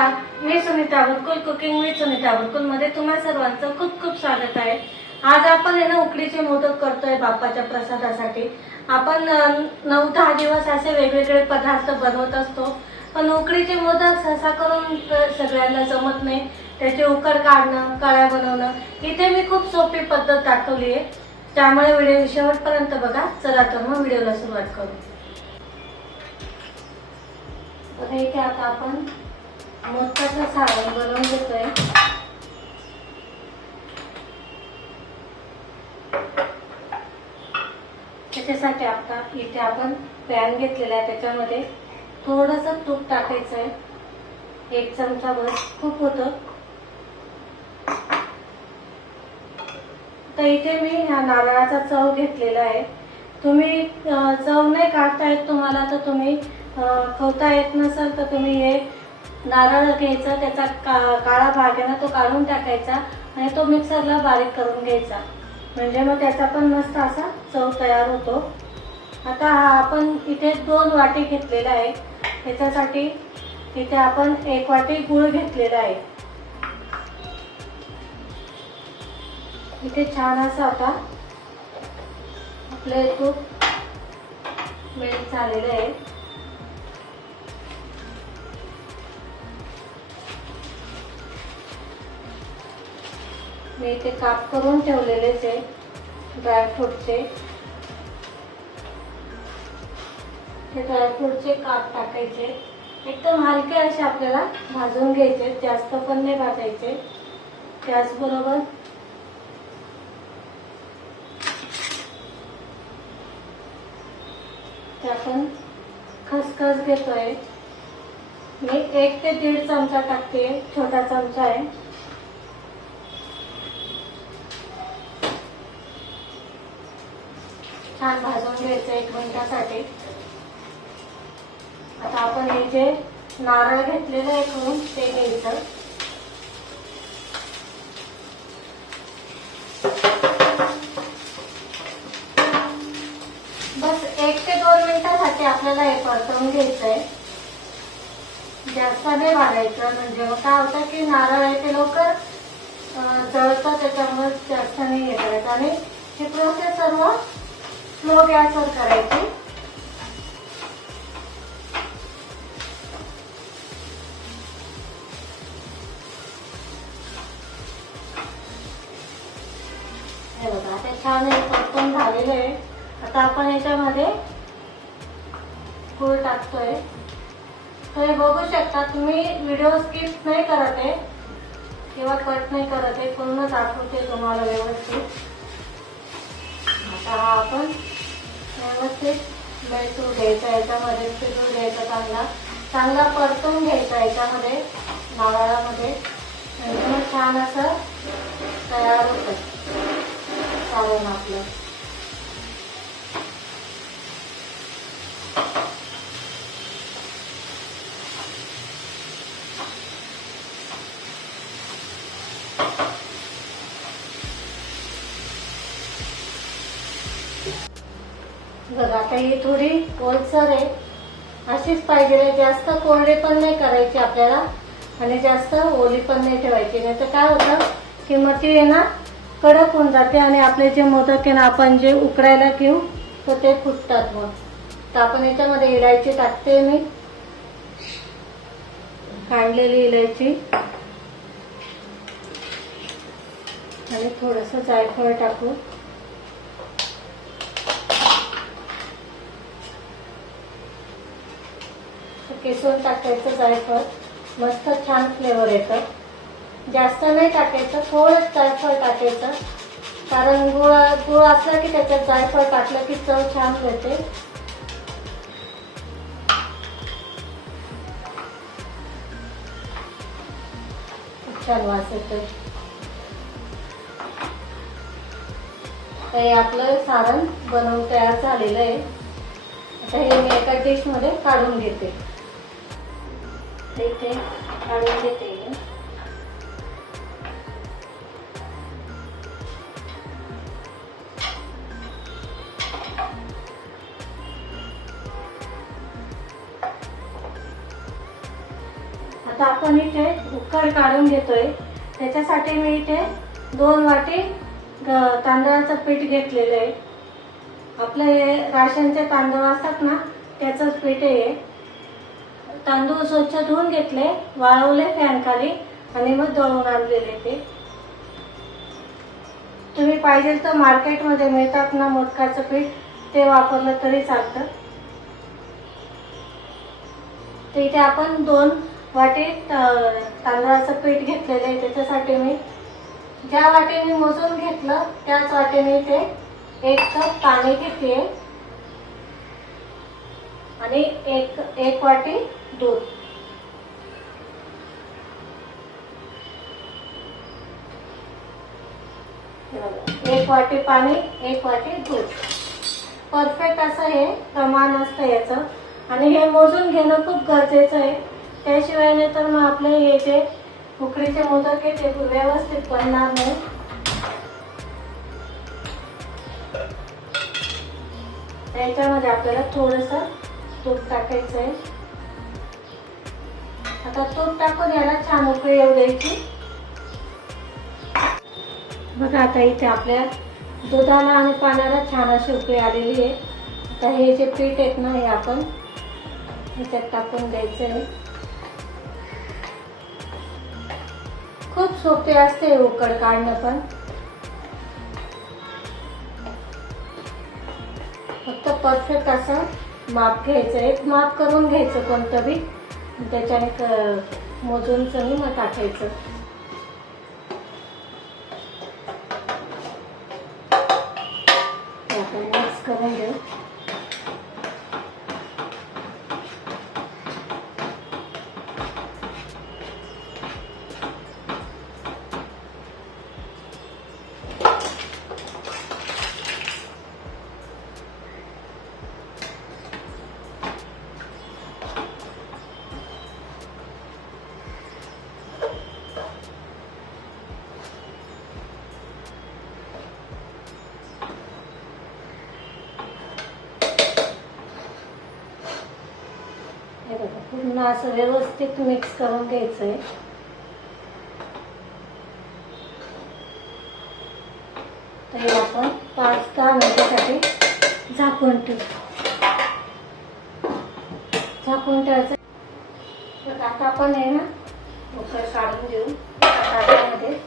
नमस्कार मी Sunita Burkul cooking with Sunita बुरकुलमध्ये तुम्हा सर्वांचं खूप खूप स्वागत आहे. आज आपण आहे ना उकडीचे मोदक करतोय बाप्पाच्या प्रसादासाठी. आपण नऊ दहा दिवस असे वेगवेगळे पदार्थ बनवत असतो. पण उकडीचे मोदक सहसा करून सगळ्यांना जमत नाही. त्याचे उकड काढणं कळ्या बनवणं इथे मी खूप सोपी पद्धत दाखवली आहे. त्यामुळे व्हिडिओ शेवटपर्यंत बघा. चला तर मग व्हिडिओला सुरुवात करू. बघा इथे आता आपण मोदकाचं सारण बनवून घेतोय. त्याच्यासाठी आता इथे आपण पॅन घेतलेला आहे त्याच्यामध्ये. थोडस तूप टाकायचं आहे एक चमचा बस खूप होतं. तर इथे मी ह्या नारळाचा चव घेतलेला आहे. तुम्ही चव नाही काढता येत तुम्हाला तर तुम्ही खवता येत नसेल तर तुम्ही हे नारळ घ्यायचा त्याचा का काळा भाग आहे ना तो काढून टाकायचा आणि तो मिक्सरला बारीक करून घ्यायचा. म्हणजे मग त्याचा पण मस्त असा चव तयार होतो. आता हा आपण इथे दोन वाटी घेतलेला आहे. त्याच्यासाठी इथे आपण एक वाटी गुळ घेतलेला आहे. इथे छान असं आता आपलं तूप वेळ झालेलं आहे. मी इथे काप करून ठेवलेलेच आहे ड्रायफ्रूटचे ते ड्रायफ्रूटचे काप टाकायचे. एकदम हलके असे आपल्याला भाजून घ्यायचे. जास्त पण नाही भाजायचे. त्याचबरोबर ते आपण खसखस घेतोय. मी एक ते दीड चमचा टाकते. छोटा चमचा आहे छान भाजून घ्यायचं एक मिनिटासाठी. आता आपण हे जे नारळ घेतलेलं आहे म्हणून ते घ्यायचं. बस एक ते दोन मिनिटासाठी आपल्याला हे परतवून घ्यायचंय. जास्त नाही भाजायचं म्हणजे मग काय होतं की नारळ आहे ते लवकर जळतं त्याच्यामुळे जास्त नाही हे करायचं आणि ही प्रोसेस सर्व स्लो गॅसवर करायची. हे बघा आता छान हे परतून झालेलं आहे. आता आपण याच्यामध्ये गूळ टाकतोय. तर हे बघू शकता तुम्ही व्हिडिओ स्किप नाही करत आहे किंवा कट नाही करत आहे पूर्ण दाखवते तुम्हाला व्यवस्थित. हा आपण व्यवस्थित मेळतून घ्यायचा याच्यामध्ये शिजून घ्यायचा चांगला. चांगला परतून घ्यायचा याच्यामध्ये नारळामध्ये. एकदम छान असं तयार होतं. सारण आपलं. आणि थोडी ओलसर आहे. अशीच पाहिजे जास्त कोरडे पण नाही करायची आपल्याला आणि जास्त ओली पण नाही ठेवायची. नाही तर काय होतं की मग ती आहे ना कडक होऊन जाते आणि आपले जे मोदक आहे ना आपण जे उकडायला घेऊ तर ते फुटतात मग. तर आपण याच्यामध्ये इलायची टाकते मी. काढलेली इलायची. आणि थोडस जायफळ टाकू. किसून टाकायचं जायफळ. मस्त छान फ्लेवर येतं. जास्त नाही टाकायचं थोडंच जायफळ टाकायचं. कारण गुळ गुळ असला की त्याच्यात जायफळ टाकलं की चव छान येते छान वास येतोय. तर हे आपलं सारण बनवून तयार झालेलं आहे. आता हे मी एका डिशमध्ये काढून घेते. इथे इथे काढून घेते. आता आपण इथे उकड काढून घेतोय. त्याच्यासाठी मी इथे दोन वाटी तांदळाचं पीठ घेतलेलं आहे. आपलं हे राशनचे तांदूळ असतात ना त्याचंच पीठ आहे तांदूळ स्वच्छ धुवून घेतले वाळवले फॅन खाली आणि मग दळून आणलेले ते. तुम्ही पाहिजे तर मार्केटमध्ये मिळतात ना मोदकाचं पीठ ते वापरलं तरी चालतं. तर इथे आपण दोन वाटी तांदळाचं पीठ घेतलेलं आहे. त्याच्यासाठी मी ज्या वाटेने मोजून घेतलं त्याच वाटेने ते एक कप पाणी घेते आणि एक एक वाटी दूध. एक वाटी पाणी एक वाटी दूध. परफेक्ट असं हे प्रमाण असतं याचं. आणि हे मोजून घेणं खूप गरजेचं आहे. त्याशिवाय नाही तर मग आपले हे जे उकडीचे मोदक आहे ते व्यवस्थित बनणार नाही. त्याच्यामध्ये आपल्याला थोडंसं तूप टाकायचं आहे आता तूप टाकून याला छान उकळी येऊ द्यायची. बघा आता इथे आपल्या दुधाला आणि पाण्याला छान अशी उकळी आलेली आहे. आता हे जे पीठ आहेत ना हे आपण ह्याच्यात टाकून द्यायचं आहे खूप सोपे असते उकड काढणं पण. फक्त परफेक्ट असं माप घ्यायचं एक माप करून घ्यायचं कोणतं बी. त्याच्याने क- मोजून चणी मग टाकायचं पूर्ण असं व्यवस्थित मिक्स करून घ्यायचं आहे तर आपण पाच दहा मिनिटासाठी झाकून ठेवू. झाकून ठेवायचं. तर आता आपण आहे ना उकळ काढून देऊ ताटामध्ये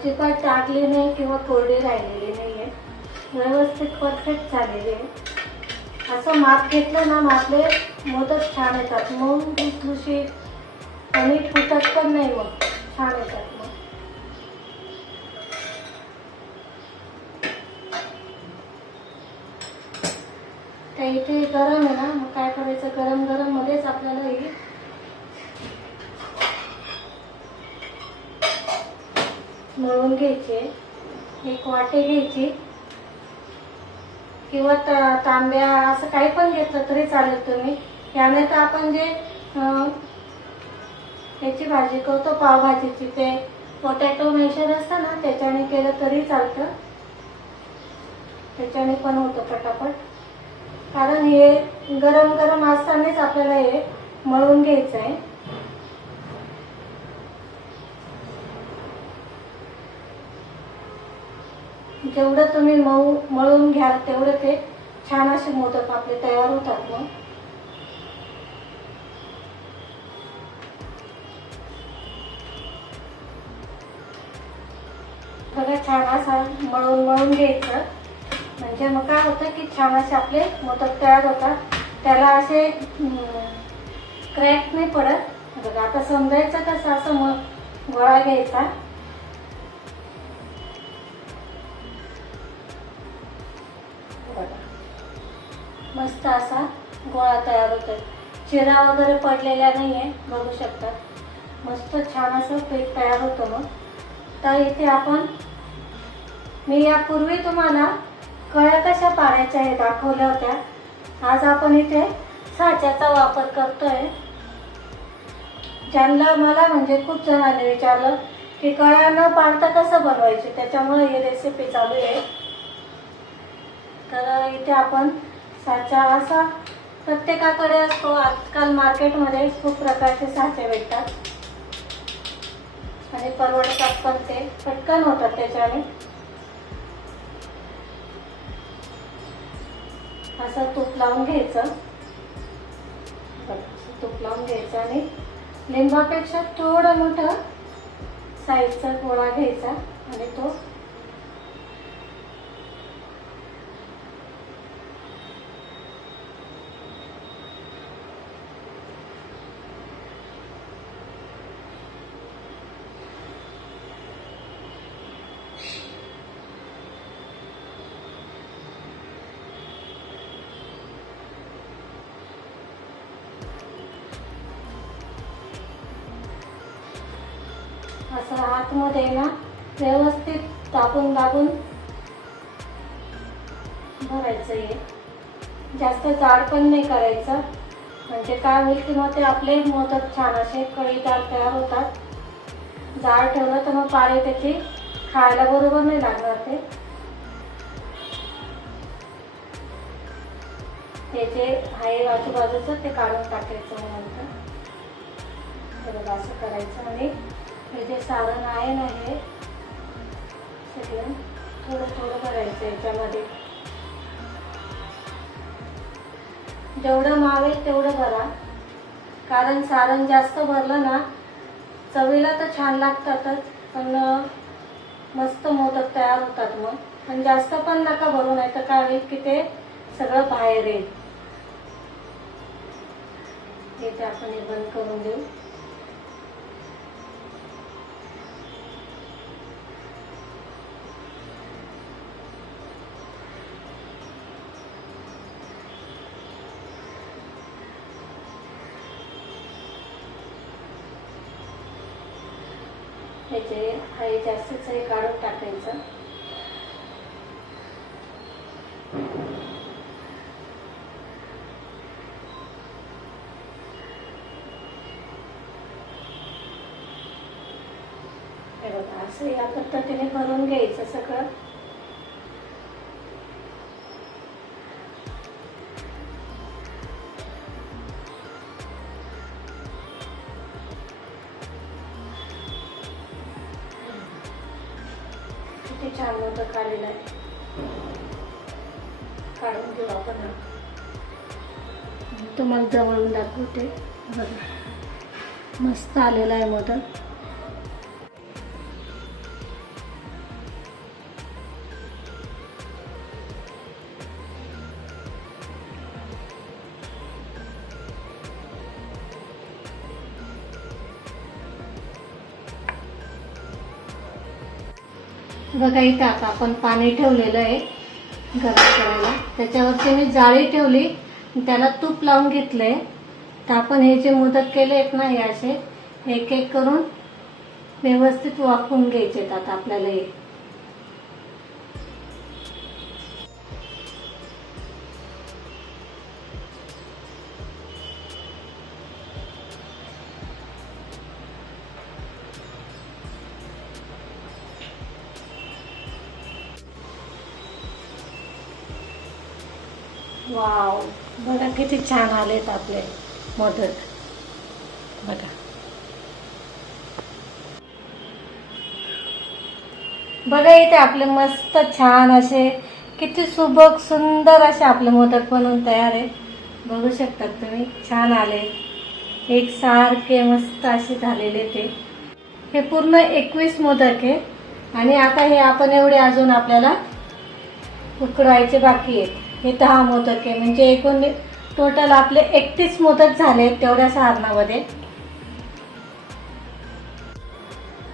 अजिबात टाकली नाही किंवा कोरडी राहिलेली नाही आहे व्यवस्थित परफेक्ट झालेले आहे. असं माप घेतलं ना मापले आपले मोदक छान येतात. मग लुसलुशीत आणि फुटत पण नाही मग. छान येतात मग. त्या इथे गरम आहे ना मग काय करायचं? गरम गरम मध्येच आपल्याला ही मळून घ्यायचे एक वाटी घ्यायची. किंवा ता- तांब्या असं काही पण घेतलं तरी चालेल तुम्ही. याने तर आपण जे अं, याची भाजी करतो पावभाजीची ते पोटॅटो मेशर असतं ना त्याच्याने केलं तरी चालतं. त्याच्याने पण होतं पटापट. कारण हे गरम गरम असतानाच आपल्याला हे मळून घ्यायचं आहे. जेवढं तुम्ही मऊ मळून घ्याल तेवढं ते छान असे मोदक आपले तयार होतात मग बघा छान असा मळून मळून घ्यायचं. म्हणजे मग काय होतं की छान असे आपले मोदक तयार होतात. त्याला असे क्रॅक नाही पडत. बघा आता समजायचं कसं असं मग गोळा घ्यायचा. मस्त असा गोळा तयार होतो आहे चिरा वगैरे पडलेल्या आहे बघू शकता. मस्त छान असं पीठ तयार होतं मग. तर इथे आपण मी यापूर्वी तुम्हाला कळ्या कशा पाडायच्या हे दाखवल्या होत्या. आज आपण इथे साच्याचा वापर करतोय. ज्यांना मला म्हणजे खूप जणांनी विचारलं की कळ्या न पाडता कसं बनवायचे? त्याच्यामुळे ही रेसिपी चालू आहे. तर इथे आपण साचा असा प्रत्येकाकडे असतो. आजकाल मार्केटमध्ये खूप प्रकारचे साचे भेटतात. आणि परवडतात पण ते. पटकन होतात त्याच्याने. असं तूप लावून घ्यायचं. तूप लावून घ्यायचं आणि लिंबापेक्षा थोडं मोठं साईजचा गोळा घ्यायचा आणि तो असं आतमध्ये ना व्यवस्थित दाबून दाबून भरायचं हे. जास्त जाड पण नाही करायचं. म्हणजे काय होईल की मग ते आपले मोदक छान असे कळीदार तयार होतात. जाड ठेवलं तर मग पारे त्याची खायला बरोबर नाही लागणार ते. ते जे आहे आजूबाजूचं ते काढून टाकायचं मग नंतर. असं करायचं आणि हे जे सारण आहे. ना हे सगळं थोडं थोडं करायचं याच्यामध्ये. जेवढं मावेल तेवढं भरा कारण सारण जास्त भरलं ना चवीला तर छान लागतातच पण मस्त मोदक तयार होतात मग. पण जास्त पण नका भरू नाही तर काय होईल की ते सगळं बाहेर येईल. ते आपण हे बंद करून देऊ. ह्याचे हे जास्तीच हे काढून टाकायचं. हे बघा असं या पद्धतीने भरून घ्यायचं सगळं. छान नव्हतं आलेलं आहे काढून घेऊ आपण तुम्हाला जवळून दाखवते. बघा. मस्त आलेला आहे मोदक बघा इथं आता आपण पाणी ठेवलेलं आहे गरम करायला. त्याच्यावरती मी जाळी ठेवली. त्याला तूप लावून घेतलंय. तर आपण हे जे मोदक केले आहेत ना हे असे एक एक करून व्यवस्थित वाफवून घ्यायचे आहेत आता आपल्याला हे. वाव बघा किती छान आलेत आपले मोदक बघा. बघा इथे आपले मस्त छान असे किती सुबक सुंदर असे आपले मोदक बनवून तयार आहे बघू शकतात तुम्ही छान आले. एक सारखे मस्त असे झालेले ते. हे पूर्ण एकवीस मोदक आहे आणि आता हे आपण एवढे अजून आपल्याला उकडवायचे बाकी आहेत. हे दहा मोदक आहे. म्हणजे एकूण टोटल आपले एकतीस मोदक झाले तेवढ्या सारणामध्ये.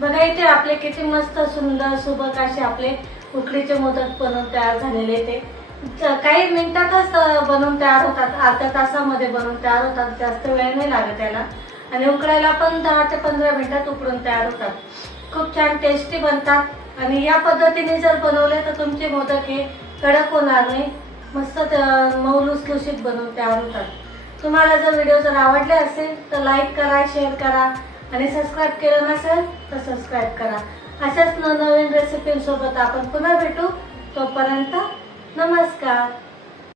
बघा इथे आपले किती मस्त सुंदर सुबक असे आपले उकडीचे मोदक बनवून तयार झालेले ते. काही मिनिटातच बनवून तयार होतात. अर्ध्या तासामध्ये बनवून तयार होतात. जास्त वेळ नाही लागत त्याला. आणि उकडायला पण दहा ते पंधरा मिनिटात उकडून तयार होतात. खूप छान टेस्टी बनतात. आणि या पद्धतीने जर बनवले तर तुमचे मोदक हे कडक होणार नाही. मस्त त- मऊ लुसलुशीत बनवून तयार होतात तुम्हाला जर व्हिडिओ जर आवडले असेल तर लाईक करा शेअर करा आणि सबस्क्राईब केलं नसेल तर सबस्क्राईब करा. अशाच नवनवीन रेसिपींसोबत आपण पुन्हा भेटू. तोपर्यंत नमस्कार.